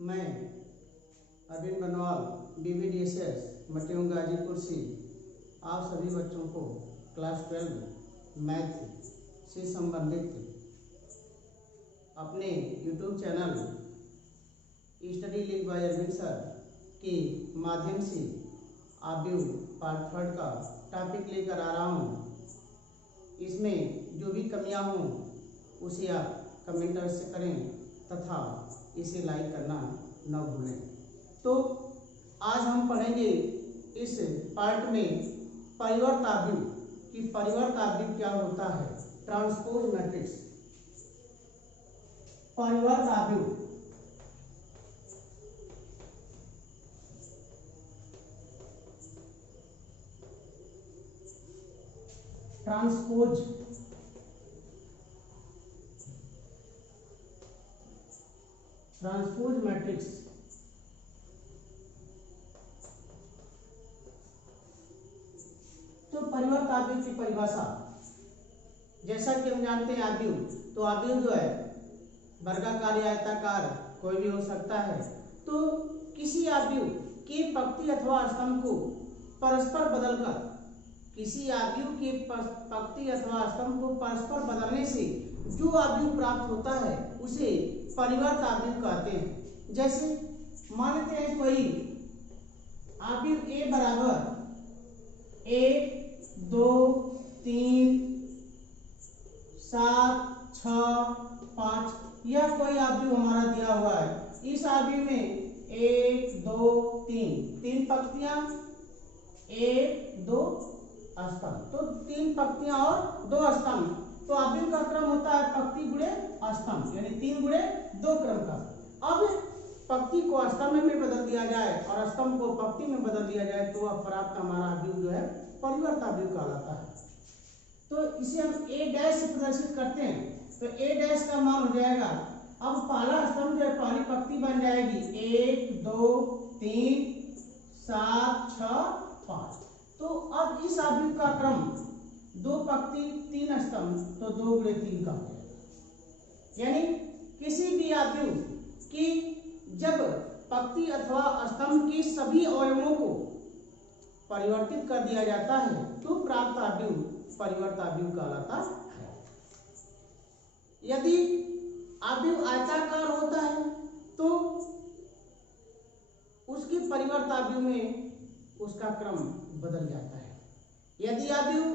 मैं अरविंद बनवाल BBDSS मटियों गाजीपुर से आप सभी बच्चों को क्लास 12 मैथ से संबंधित अपने YouTube channel study league by Arvind sir के माध्यम से आव्यू पार्ट 3 का टॉपिक लेकर आ रहा हूँ। इसमें जो भी कमियां हों उसे आप कमेंट अवश्य करें तथा इसे लाइक करना न भूलें। तो आज हम पढ़ेंगे इस पार्ट में परिवर्त आव्यूह कि परिवर्त आव्यूह क्या होता है। ट्रांसपोज मैट्रिक्स परिवर्त आव्यूह ट्रांसपोज मैट्रिक्स तो परिवर्त आव्यूह की परिभाषा जैसा कि हम जानते हैं आव्यूह तो आव्यूह जो है वर्गाकार या आयताकार कोई भी हो सकता है। तो किसी आव्यूह के पंक्ति अथवा स्तंभ को परस्पर बदलकर किसी आव्यूह के पंक्ति अथवा स्तंभ को परस्पर बदलने से जो आव्यूह प्राप्त होता है उसे परिवर्त आव्यूह कहते हैं। जैसे मान लेते हैं कोई आव्यूह A बराबर 1 2 3 7 6 5 यह कोई आव्यूह हमारा दिया हुआ है। इस आव्यूह में 1 2 3 पंक्तियां 1 2 स्तंभ तो 3 पंक्तियां और 2 स्तंभ। तो आव्यूह का क्रम होता है पंक्ति गुणे स्तंभ यानी 3 गुणे 2 क्रम का। अब पंक्ति को स्तंभ में बदल दिया जाए और स्तंभ को पंक्ति में बदल दिया जाए तो वह प्राप्त हमारा आव्यूह जो है परिवर्त आव्यूह कहलाता है। तो इसे हम A डैश से प्रदर्शित करते हैं तो A डैश का मान हो जाएगा। अब पहला स्तंभ जो है पहली पंक्ति बन जाएगी 1 2 3 7 6 5। तो अब इस आव्यूह का क्रम 2 पंक्ति 3 स्तंभ तो 2 गुणे 3 का हो जाएगा। यानी किसी भी आव्यूह की जब पंक्ति अथवा स्तंभ के सभी अवयवों को परिवर्तित कर दिया जाता है तो प्राप्त आव्यूह परिवर्त आव्यूह कहलाता है। यदि आव्यूह आयताकार होता है तो उसके परिवर्त आव्यूह में उसका क्रम बदल जाता है। यदि आव्यूह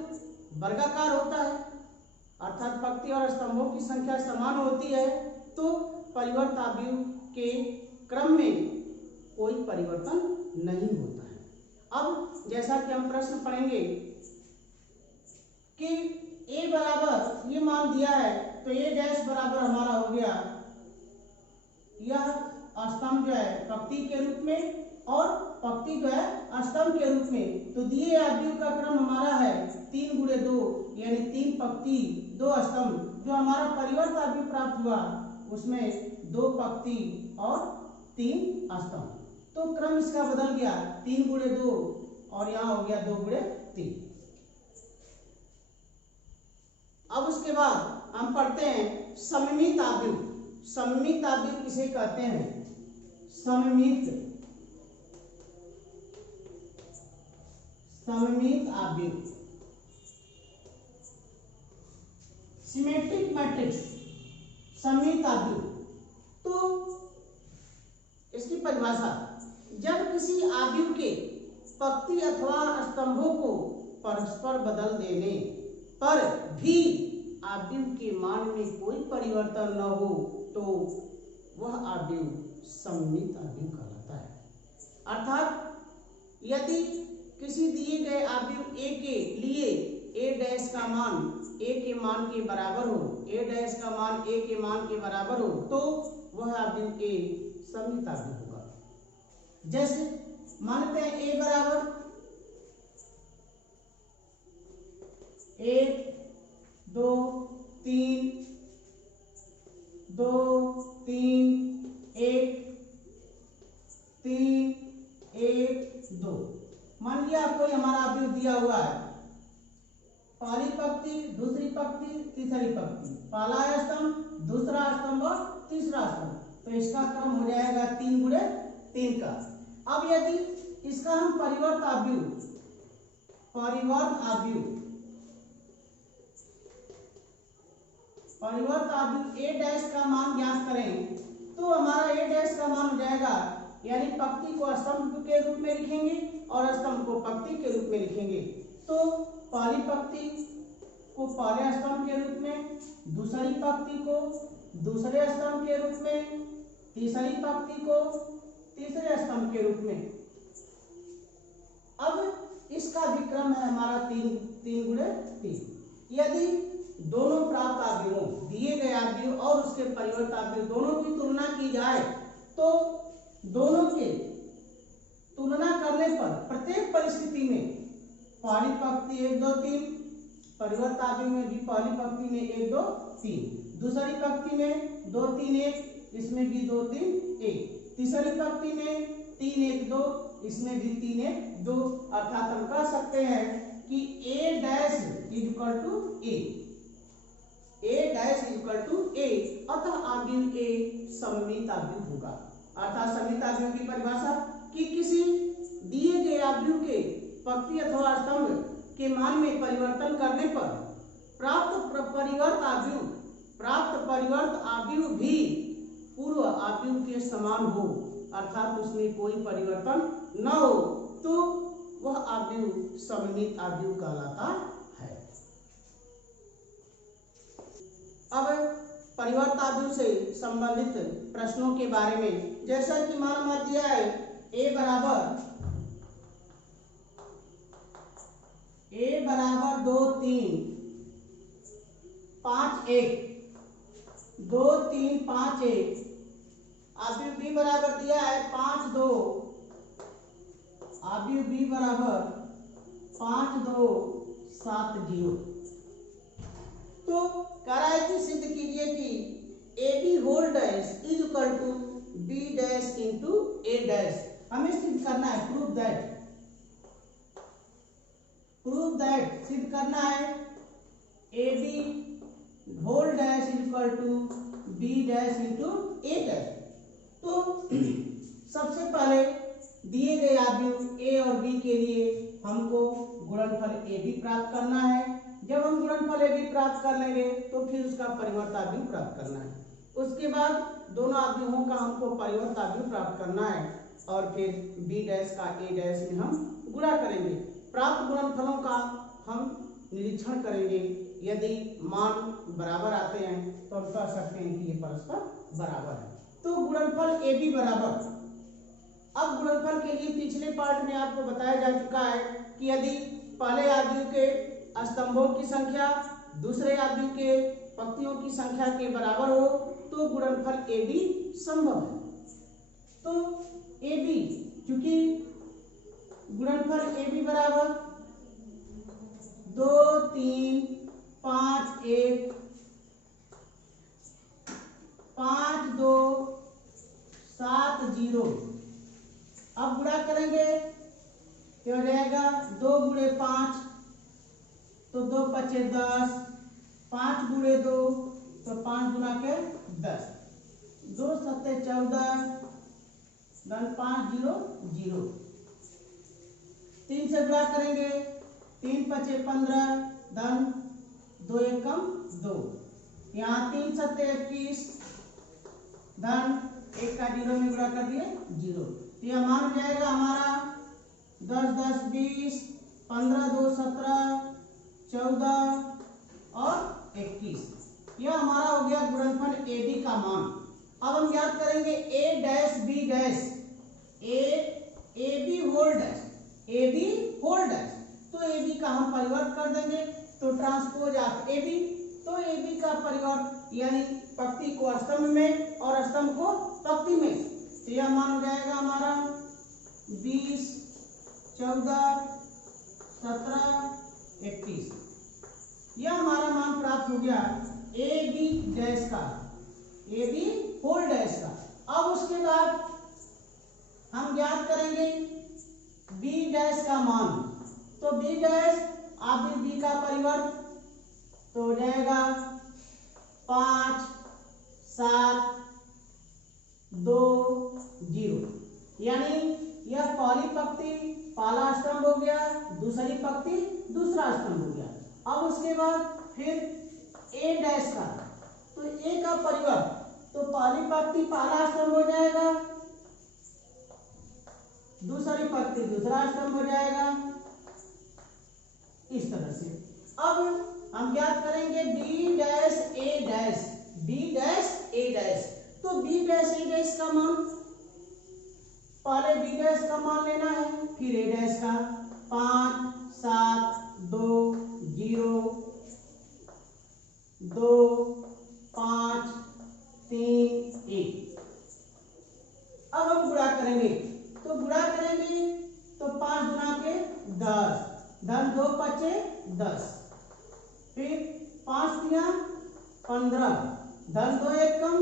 वर्गाकार होता है अर्थात पंक्ति और स्तंभों की संख्या समान होती है तो परिवर्त आव्यूह के क्रम में कोई परिवर्तन नहीं होता है। अब जैसा कि हम प्रश्न पढ़ेंगे कि A बराबर ये मान दिया है तो A डैश बराबर हमारा हो गया यह स्तंभ जो है पंक्ति के रूप में और पंक्ति जो है स्तंभ के रूप में। तो दिए आव्यूह का क्रम हमारा है 3 गुणे 2 यानी 3 पंक्ति 2 स्तंभ। जो हमारा परिवर्त आव्यूह प्राप्त हुआ उसमें 2 पंक्ति और 3 स्तंभ। तो क्रम इसका बदल गया 3 गुणे 2 और यहाँ हो गया 2 गुणे 3। अब उसके बाद हम पढ़ते हैं सममित आव्यूह। सममित आव्यूह किसे कहते हैं? सममित आव्यूह सिमेट्रिक मैट्रिक्स सममित आव्यूह। तो इसकी परिभाषा जब किसी आव्यूह के पंक्ति अथवा स्तंभों को परस्पर बदल देने पर भी आव्यूह के मान में कोई परिवर्तन न हो तो वह आव्यूह सममित आव्यूह कहलाता है। अर्थात यदि किसी दिए गए आव्यूह A के लिए A डैश का मान A के मान के बराबर हो A डैश का मान A के मान के बराबर हो तो वह आव्यूह A सममित आव्यूह होगा। जैसे मानते हैं A बराबर 1 2 3 2 3 1 3 1 2। मान लिया कोई हमारा आव्यूह दिया हुआ है पहली पंक्ति दूसरी पंक्ति तीसरी पंक्ति पहला स्तंभ दूसरा स्तंभ और तीसरा स्तंभ। तो इसका क्रम हो जाएगा 3 गुणे 3 का। अब यदि इसका हम परिवर्त आव्यूह ए डैश का मान ज्ञात करें तो हमारा ए डैश का मान हो जाएगा, यानी पंक्ति को स्तंभ के रूप में लिखेंगे और स्तंभ को पंक्ति के रूप में लिखेंगे। तो पहली पंक्ति को पहले स्तंभ के रूप में, दूसरी पंक्ति को दूसरे स्तंभ के रूप में, तीसरी पंक्ति को तीसरे स्तंभ के रूप में। अब इसका भी क्रम है हमारा 3 गुणे 3। यदि दोनों प्राप्त आव्यूहों, दिए गए आव्यूह और उसके परिवर्त आव्यूह दोनों की तुलना की जाए तो दोनों के तुलना करने पर प्रत्येक परिस्थिति में पहली पंक्ति 1 2 3, परिवर्त आव्यूह में भी पहली पंक्ति में 1 2 3, दूसरी पंक्ति में 2 3 1, इसमें भी 2 3 1, तीसरी पंक्ति में 3 1 2, इसमें भी 3 1 2। अर्थात हम कह सकते हैं कि A dash is equal to A, A dash is equal to A, अतः आव्यूह A सममित आव्यूह होगा। अर्थात सममित आव्यूह की परिभाषा कि किसी दिए गए आव्यूह के पंक्ति अथवा स्तंभ के मान में परिवर्तन करने पर प्राप्त परिवर्त आव्यूह भी पूर्व आव्यूह के समान हो, अर्थात उसमें कोई परिवर्तन न हो, तो वह आव्यूह सममित आव्यूह कहलाता है। अब परिवर्त आव्यूह से संबंधित प्रश्नों के बारे में, जैसा कि मान दिया है A बराबर 2 3 5 1, 2 3 5 1, आव्यूह B बराबर दिया है 5 2, आव्यूह B बराबर 5 2 7 0। तो कह रहा है कि सिद्ध कीजिए कि AB whole dash is equal to B dash into A dash. हमें सिद्ध करना है, प्रूव दैट सिद्ध करना है AB whole dash is equal to B dash into A dash. तो सबसे पहले दिए गए आव्यूह A और B के लिए हमको गुणनफल AB प्राप्त करना है। जब हम गुणनफल AB प्राप्त कर लेंगे तो फिर उसका परिवर्त आव्यूह प्राप्त करना है। उसके बाद दोनों आव्यूहों का हमको परिवर्त आव्यूह प्राप्त करना है और फिर B डैश का A डैश में हम गुणा करेंगे। प्राप्त गुणनफलों का हम निरीक्षण करेंगे, यदि मान बराबर आते हैं तो हम कह सकते हैं कि ये परस्पर बराबर है। तो गुणनफल AB बराबर, अब गुणनफल के लिए पिछले पार्ट में आपको बताया जा चुका है कि यदि पहले आव्यूह के स्तंभों की संख्या दूसरे आव्यूह के पंक्तियों की संख्या के बराबर हो तो गुणनफल AB संभव है। तो AB, चूंकि गुणनफल AB बराबर 2 3 5 1 5 2 7 0, अब गुणा करेंगे तो हो जाएगा 2 गुणे 5 तो 2 5 10, 5 गुणे 2 तो 5 गुना के 10, 2 7 14, धन 5 0 0, 3 से गुणा करेंगे 3 5 15, धन 2 एकम 2, यहाँ 3 7 21, धन 1 का 0 में गुणा कर दिए 0। तो यह मान जाएगा हमारा 10 10 20, 15 2 17, 14 और 21। यह हमारा हो गया गुणनफल AB का मान। अब हम याद करेंगे A dash B dash, AB whole dash, AB whole dash, तो AB का हम परिवर्त कर देंगे तो ट्रांसपोज ऑफ AB, तो AB का परिवर्त यानी पंक्ति को स्तंभ में और स्तंभ को पंक्ति में, तो यह मान हो जाएगा हमारा 20 14 17 21। यह हमारा मान प्राप्त हो गया AB डैश का, AB होल डैश का। अब उसके बाद हम ज्ञात करेंगे B डैश का मान, तो B डैश आप B का परिवर्त तो हो जाएगा 5 7 उसके बाद फिर ए डैश का, तो ए का परिवर्त, तो पहली पंक्ति पहला स्तंभ हो जाएगा, दूसरी पंक्ति दूसरा स्तंभ हो जाएगा, इस तरह से। अब हम ज्ञात करेंगे B dash A dash, B dash A dash. तो बी डैश ए डैश का मान, पहले बी डैश का मान लेना है, फिर ए डैश का। 5 7 2 0 2 5 3 1। अब हम गुणा करेंगे, तो गुणा करेंगे तो 5 गुना के 10, धन 2 बचे 10, फिर 5 दिया 15, धन 2 एक कम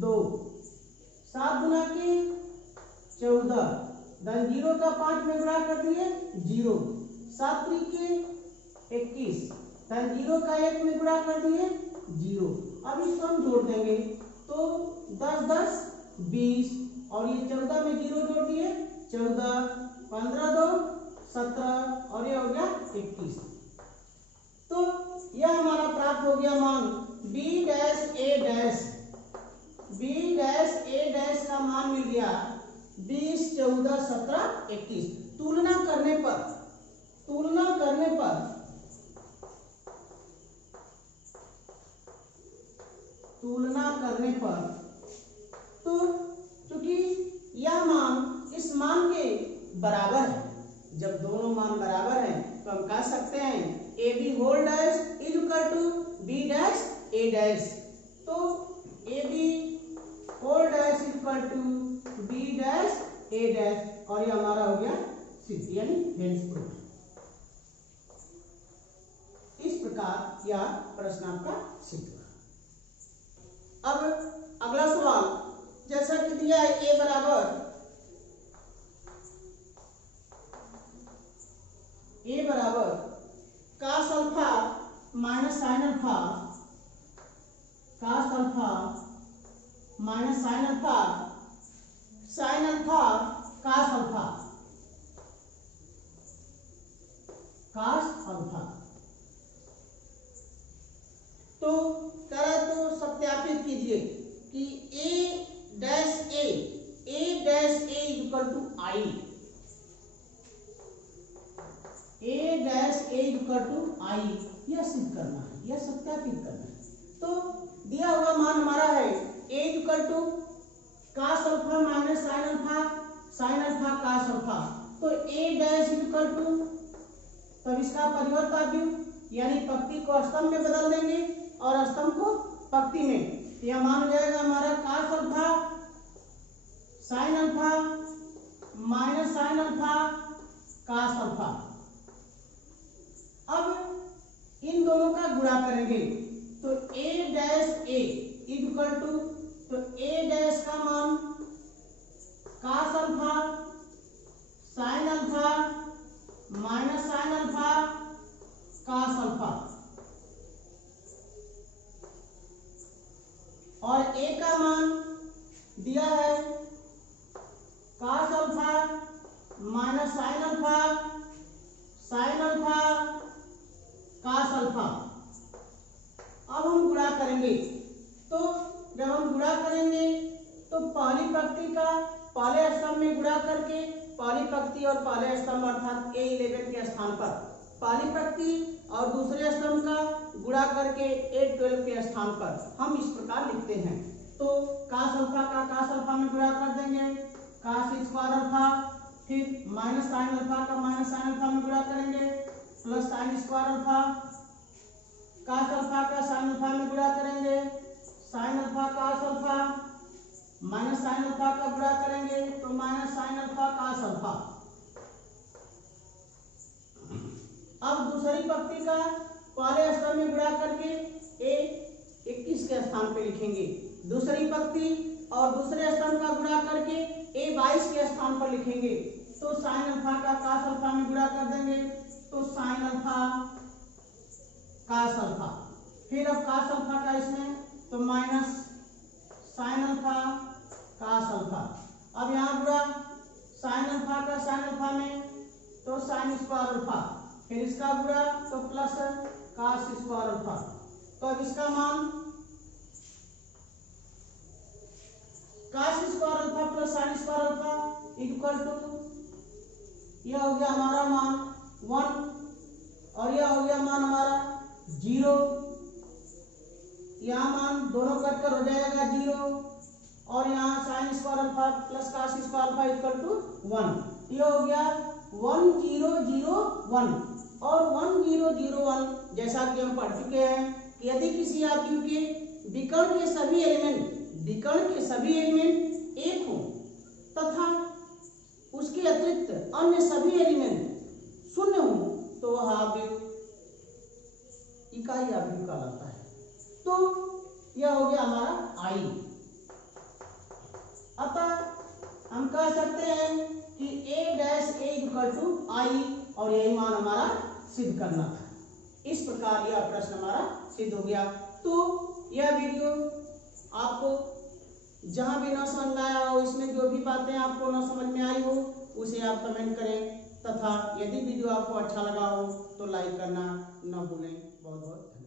2, 7 गुना के 14, धन 0 का 5 में गुणा कर दिए 0, 7 के 21, धन 0 का 1 में गुणा कर दिए 0। अब इसको हम जोड़ देंगे तो 10 10 20, और ये 14 में 0 जोड़ दिए 14, 15 2 17, और ये हो गया 21। तो यह हमारा प्राप्त हो गया मान B dash A dash, B dash A dash का मान मिल गया 20 14 17 21। तुलना करने पर तो क्योंकि यह मान इस मान के बराबर है, जब दोनों मान बराबर हैं तो हम कह सकते हैं A B whole dash is equal to B dash A dash. तो A B whole dash is equal to B dash A dash, और ये हमारा हो गया सिद्ध, यानी हेंस प्रूफ। इस प्रकार यह प्रश्न आपका सिद्ध हुआ। अब अगला सवाल, जैसा कि दिया है ए बराबर cos alpha minus sine alpha, cos alpha minus sine alpha, sine alpha cos alpha, cos alpha. तो कह तो सत्यापित कीजिए कि A dash A equal to I, A dash A equal to I, यह सिद्ध करना है, यह सत्यापित करना है। तो दिया हुआ मान हमारा है A equal to cos alpha minus sine alpha cos alpha. तो ए डैश इक्वल टू, तब इसका परिवर्त यानी पंक्ति को स्तंभ में बदल देंगे और स्तंभ को पंक्ति में, यह मान हो जाएगा हमारा cos alpha sine alpha minus sine alpha cos alpha. अब इन दोनों का गुणा करेंगे तो A dash A equal to, तो ए डैश का मान cos alpha sine alpha minus sine alpha cos alpha, और ए का मान दिया है cos alpha minus sine alpha cos alpha. अब हम गुणा करेंगे, तो जब हम गुणा करेंगे तो पहली पंक्ति का पहले स्तंभ में गुणा करके, पहली पंक्ति और पहले स्तंभ अर्थात A11 के स्थान पर पहली पंक्ति और दूसरे स्तंभ का गुणा करके A12 के स्थान पर हम इस प्रकार लिखते हैं। तो कास अल्फा का कास अल्फा में गुणा कर देंगे, कास स्क्वायर अल्फा, फिर माइनस साइन अल्फा का माइनस साइन अल्फा में गुणा करेंगे, plus sine square alpha, cos alpha का साइन अल्फा में गुणा करेंगे, sine alpha cos alpha, minus sine alpha का गुणा करेंगे तो minus sine alpha cos alpha. अब दूसरी पंक्ति का पहले स्तंभ में गुणा करके A21 के स्थान पे लिखेंगे, दूसरी पंक्ति और दूसरे स्तंभ का गुणा करके A22 के स्थान पर लिखेंगे। तो साइन अल्फा का कास अल्फा में गुणा कर देंगे तो साइन अल्फा कास अल्फा, फिर अब कास अल्फा का इसमें तो minus sine alpha cos alpha. अब यहाँ गुणा साइन अल्फा का साइन अल्फा में तो साइन स्क्वायर अल्फा, फिर इसका गुणा तो प्लस cos स्क्वायर अल्फा। तो अब इसका मान cos square alpha plus sin square alpha equal to, यह हो गया हमारा मान 1 और यह हो गया मान हमारा 0। यहाँ मान दोनों कट कर हो जाएगा 0 और यहाँ sin square alpha plus cos square alpha equal to 1। यह हो गया 1 0 0 1 और 1 0 0 1। जैसा कि हम पढ़ चुके हैं कि यदि किसी आव्यूह के विकर्ण के सभी एलिमेंट एक हो तथा उसके अतिरिक्त अन्य सभी एलिमेंट शून्य हो तो वह आव्यूह इकाई आव्यूह कहलाता है। तो यह हो गया हमारा I। अतः हम कह सकते हैं कि a dash a equal to I और यही मान हमारा सिद्ध करना था। इस प्रकार यह प्रश्न हमारा सिद्ध हो गया। तो यह वीडियो आपको जहां भी ना समझ में आया हो, इसमें जो भी बातें आपको ना समझ में आई हो उसे आप कमेंट करें तथा यदि वीडियो आपको अच्छा लगा हो तो लाइक करना न भूलें। बहुत बहुत